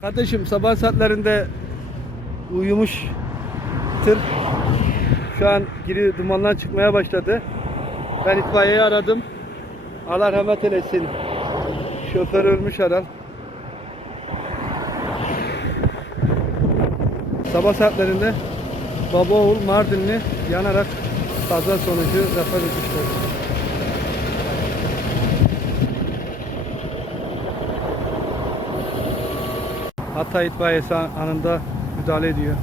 Kardeşim sabah saatlerinde uyumuş tır şu an giri dumanlar çıkmaya başladı. Ben itfaiyeyi aradım. Allah rahmet eylesin. Şoför ölmüş adam. Sabah saatlerinde baba oğul Mardinli yanarak kaza sonucu vefat etmişler. Hatay itfaiyesi anında müdahale ediyor.